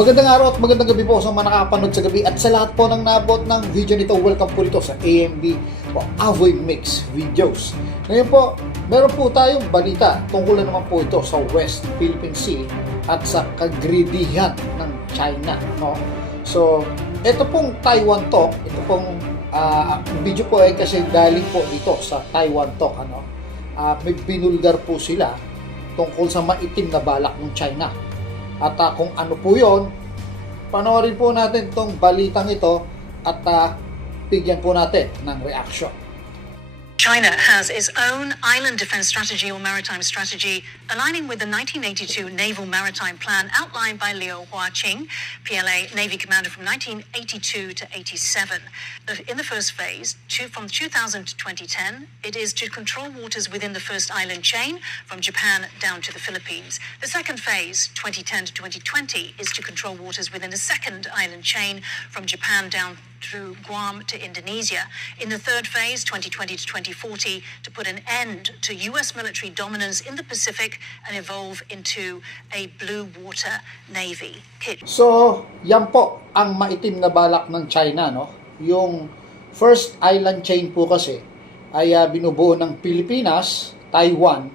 Magandang araw at magandang gabi po sa mga nakapanood sa gabi at sa lahat po ng nabot ng video nito. Welcome po dito sa AMB o Avoy Mix Videos. Ngayon po, meron po tayong balita tungkol na naman po ito sa West Philippine Sea at sa kagridihan ng China. No? So, ito pong Taiwan Talk, ito pong video po ay kasi galing po dito sa Taiwan Talk. May binulgar po sila tungkol sa maitim na balak ng China. At kung ano po yun, panoorin po natin itong balitang ito at bigyan po natin ng reaction. China has its own island defense strategy or maritime strategy, aligning with the 1982 Naval Maritime Plan outlined by Liu Huaqing, PLA Navy commander from 1982 to 87. In the first phase, from 2000 to 2010, it is to control waters within the first island chain from Japan down to the Philippines. The second phase, 2010 to 2020, is to control waters within the second island chain from Japan down through Guam to Indonesia. In the third phase, 2020 to 2040, to put an end to U.S. military dominance in the Pacific and evolve into a blue water navy. So, yan po ang maitim na balak ng China, no? Yung first island chain po kasi ay binubuo ng Pilipinas, Taiwan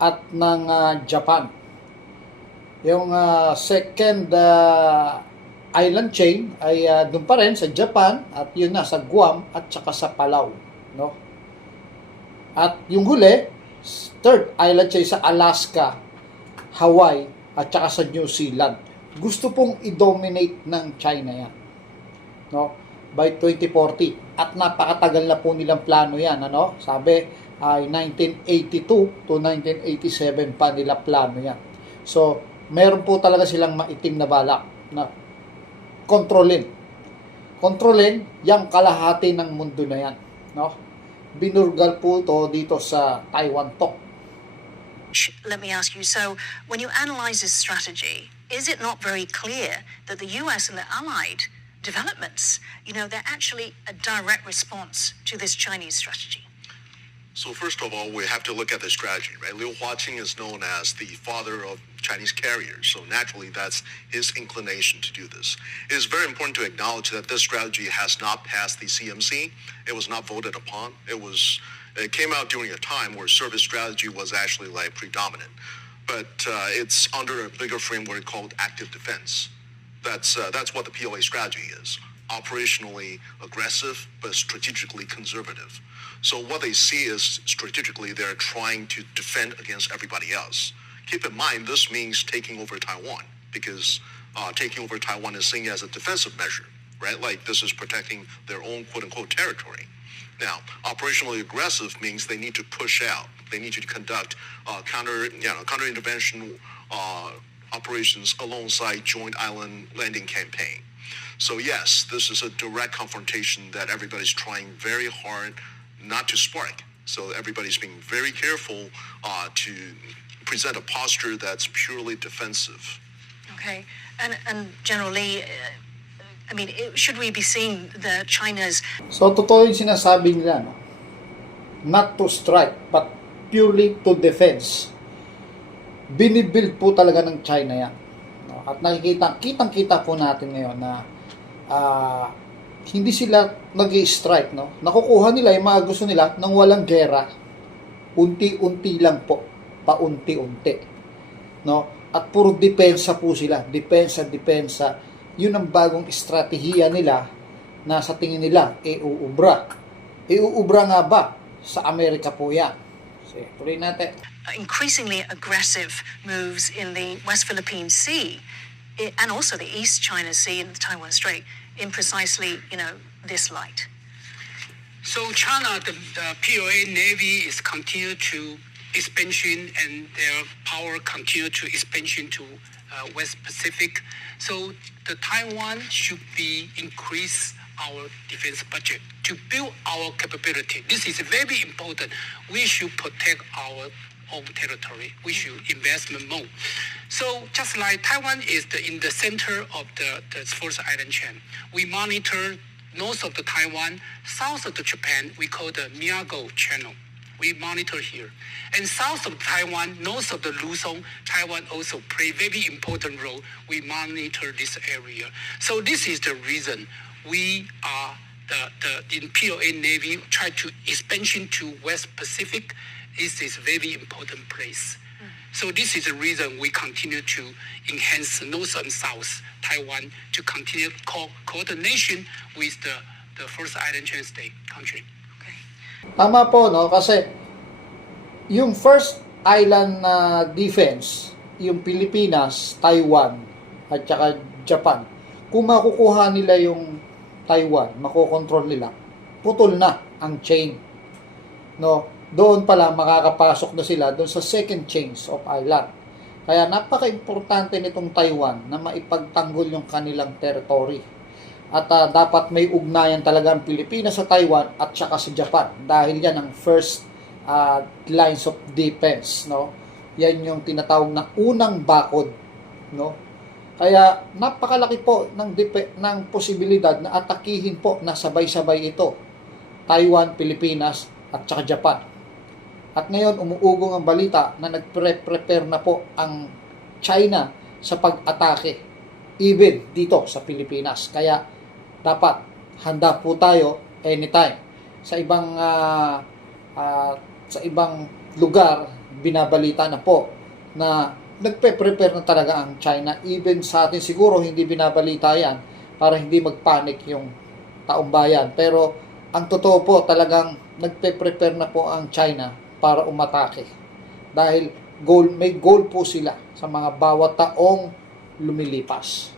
at ng Japan. Yung second island chain ay doon pa rin sa Japan at yun na sa Guam at saka sa Palau, no? At yung huli, third island chain sa Alaska, Hawaii at saka sa New Zealand. Gusto pong i-dominate ng China yan, no? By 2040 at napakatagal na po nilang plano yan, ano? Sabi ay 1982 to 1987 pa nila plano yan. So, meron po talaga silang maitim na balak na kontrolin yung kalahati ng mundo na yan, no? Binurgal po ito dito sa Taiwan Talk. Let me ask you, so when you analyze this strategy, is it not very clear that the US and the allied developments, they're actually a direct response to this Chinese strategy? So first of all, we have to look at the strategy, right? Liu Huaqing is known as the father of Chinese carriers, so naturally that's his inclination to do this. It is very important to acknowledge that this strategy has not passed the CMC. It was not voted upon. It came out during a time where service strategy was actually predominant, but it's under a bigger framework called active defense. That's what the PLA strategy is. Operationally aggressive, but strategically conservative. So what they see is strategically they're trying to defend against everybody else. Keep in mind, this means taking over Taiwan, because taking over Taiwan is seen as a defensive measure, right? Like this is protecting their own quote-unquote territory. Now, operationally aggressive means they need to push out. They need to conduct counter-intervention operations alongside Joint Island Landing Campaign. So yes, this is a direct confrontation that everybody's trying very hard not to spark. So everybody's being very careful to present a posture that's purely defensive. Okay, and General Lee, should we be seeing the China's... So totoo yung sinasabi nila, no? Not to strike, but purely to defense. Binibuild po talaga ng China yan, no? At kitang-kita po natin ngayon na hindi sila nag-i-strike, no? Nakukuha nila yung mga gusto nila nang walang gera. Unti-unti lang po, paunti-unti, no? At puro depensa po sila, depensa. Yun ang bagong estratehiya nila na sa tingin nila uubra. Uubra nga ba? Sa Amerika po yan. So, tuloy natin. Increasingly aggressive moves in the West Philippine Sea and also the East China Sea and the Taiwan Strait in precisely, this light. So China, the PLA Navy is continue to expansion and their power continue to expansion to West Pacific. So the Taiwan should be increase our defense budget to build our capability. This is very important. We should protect our own territory. We should invest more. So just like Taiwan is in the center of the first island chain, we monitor north of the Taiwan, south of the Japan, we call the Miyago Channel. we monitor here. And south of Taiwan, north of the Luzon, Taiwan also play very important role. We monitor this area. So this is the reason we are in PLA Navy try to expansion to West Pacific. This is very important place. So this is the reason we continue to enhance North and South Taiwan to continue coordination with the first island chain state country. Okay. Tama po, no? Kasi yung first island na defense, yung Pilipinas, Taiwan, at saka Japan, kung makukuha nila yung Taiwan, makokontrol nila, putol na ang chain. No? Doon pala makakapasok na sila doon sa second chains of island. Kaya napaka-importante nitong Taiwan na maipagtanggol yung kanilang territory. At dapat may ugnayan talaga ang Pilipinas sa Taiwan at saka sa Japan dahil yan ang first lines of defense, no? Yan yung tinatawag na unang bakod, no? Kaya napakalaki po ng posibilidad na atakihin po na sabay-sabay ito. Taiwan, Pilipinas at saka Japan. At ngayon umuugong ang balita na nagpre-prepare na po ang China sa pag-atake even dito sa Pilipinas. Kaya dapat handa po tayo anytime. Sa ibang lugar binabalita na po na nagpe-prepare na talaga ang China. Even sa atin siguro hindi binabalita yan para hindi magpanik yung taong bayan. Pero ang totoo po talagang nagpe-prepare na po ang China para umatake. Dahil may goal po sila sa mga bawat taong lumilipas.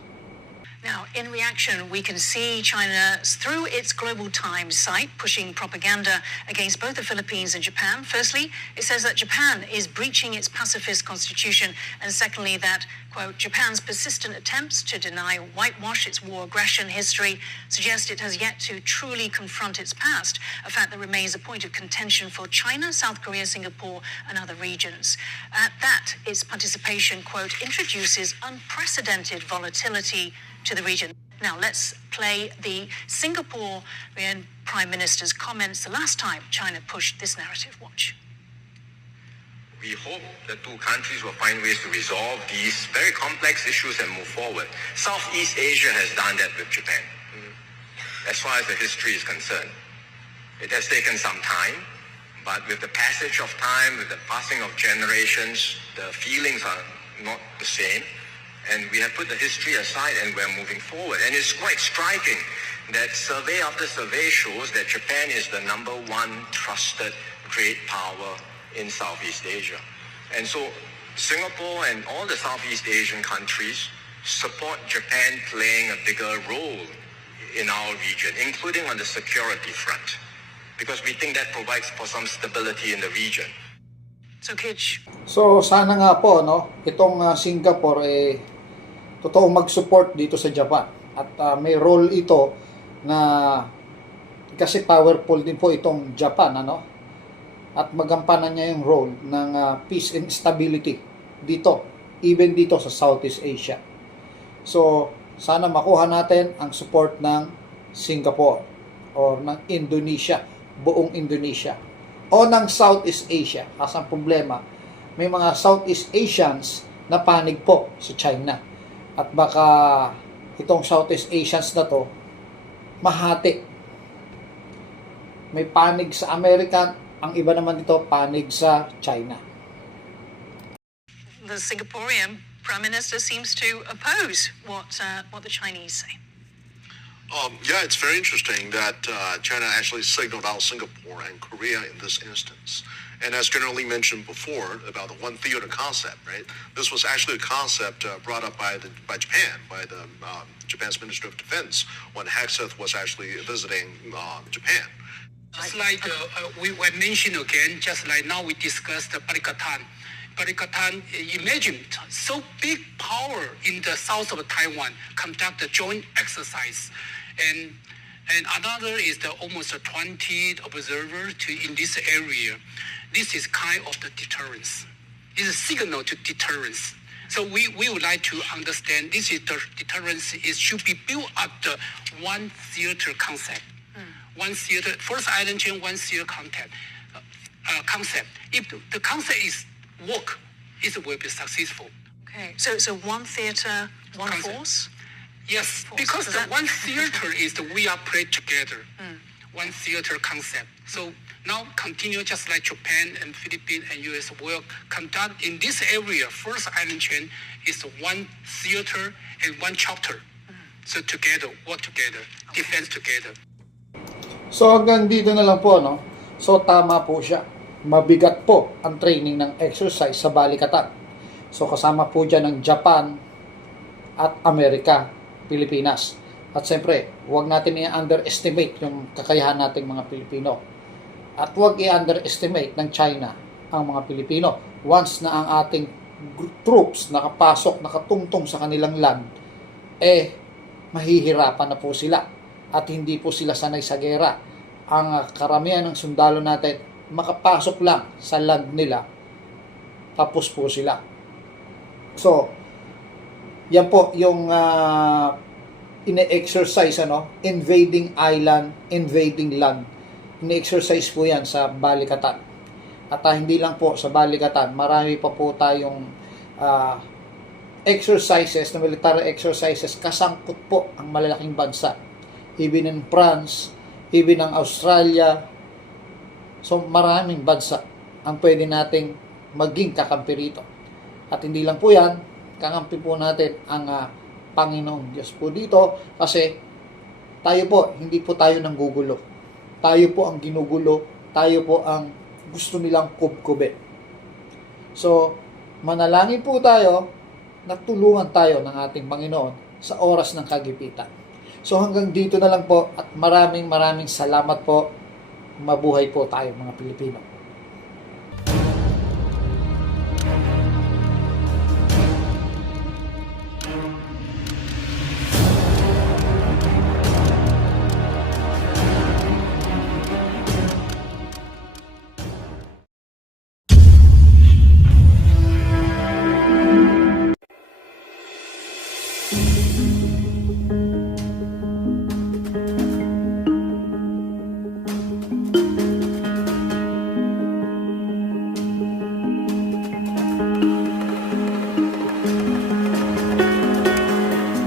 Now, in reaction, we can see China, through its Global Times site, pushing propaganda against both the Philippines and Japan. Firstly, it says that Japan is breaching its pacifist constitution. And secondly, that, quote, Japan's persistent attempts to deny, whitewash its war aggression history suggest it has yet to truly confront its past, a fact that remains a point of contention for China, South Korea, Singapore, and other regions. At that, its participation, quote, introduces unprecedented volatility to the region. Now let's play the Singaporean Prime Minister's comments the last time China pushed this narrative. Watch. We hope the two countries will find ways to resolve these very complex issues and move forward. Southeast Asia has done that with Japan, as far as the history is concerned. It has taken some time, but with the passage of time, with the passing of generations, the feelings are not the same. And we have put the history aside and we're moving forward. And it's quite striking that survey after survey shows that Japan is the #1 trusted great power in Southeast Asia. And so Singapore and all the Southeast Asian countries support Japan playing a bigger role in our region, including on the security front, because we think that provides for some stability in the region. So, Kitch. So sana nga po, no, itong Singapore totoong mag-support dito sa Japan. At may role ito na kasi powerful din po itong Japan, ano? At magampanan niya yung role ng peace and stability dito, even dito sa Southeast Asia. So, sana makuha natin ang support ng Singapore or ng Indonesia, buong Indonesia, o ng Southeast Asia. Kasi ang problema, may mga Southeast Asians na panig po sa China. At baka itong Southeast Asians na to mahati. May panig sa American, ang iba naman dito panig sa China. The Singaporean Prime Minister seems to oppose what the Chinese say. Yeah, it's very interesting that China actually signaled out Singapore and Korea in this instance. And as General Lee mentioned before about the one theater concept, right? This was actually a concept brought up by Japan, by the Japan's Minister of Defense when Hegseth was actually visiting Japan. Just like we mentioned again, just like now we discussed the Balikatan. Balikatan, imagine so big power in the south of Taiwan conduct a joint exercise, and another is the almost 20 observers in this area. This is kind of the deterrence. It's a signal to deterrence. So we would like to understand this is the deterrence. It should be built up the one theater concept. One theater, first island chain, one theater concept. concept. If the concept is work, it will be successful. Okay. So one theater, one Concept. force. Yes, Force. because Does the that- one theater is the we are played together. One theater concept. So now continue just like Japan and Philippines and US will conduct in this area. First island chain is one theater and one chapter. So together, work together, defense together. So hanggang dito na lang po, no? So tama po siya. Mabigat po ang training ng exercise sa balikatan. So kasama po dyan ng Japan at Amerika, Pilipinas. At siyempre, huwag natin i-underestimate yung kakayahan nating mga Pilipino. At huwag i-underestimate ng China ang mga Pilipino. Once na ang ating troops nakapasok, nakatungtong sa kanilang land, mahihirapan na po sila. At hindi po sila sanay sa gera. Ang karamihan ng sundalo natin, makapasok lang sa land nila, tapos po sila. So, yan po yung ine-exercise, invading island, invading land. Ine-exercise po yan sa balikatan. At hindi lang po sa balikatan, marami pa po tayong exercises, na military exercises, kasangkot po ang malalaking bansa. Even in France, even ang Australia. So maraming bansa ang pwede nating maging kakampi rito. At hindi lang po yan, kakampi po natin ang Panginoong Diyos po dito, kasi tayo po, hindi po tayo nanggugulo. Tayo po ang ginugulo, tayo po ang gusto nilang kubkubin. So, manalangin po tayo, natulungan tayo ng ating Panginoon sa oras ng kagipitan. So hanggang dito na lang po, at maraming salamat po. Mabuhay po tayo mga Pilipino.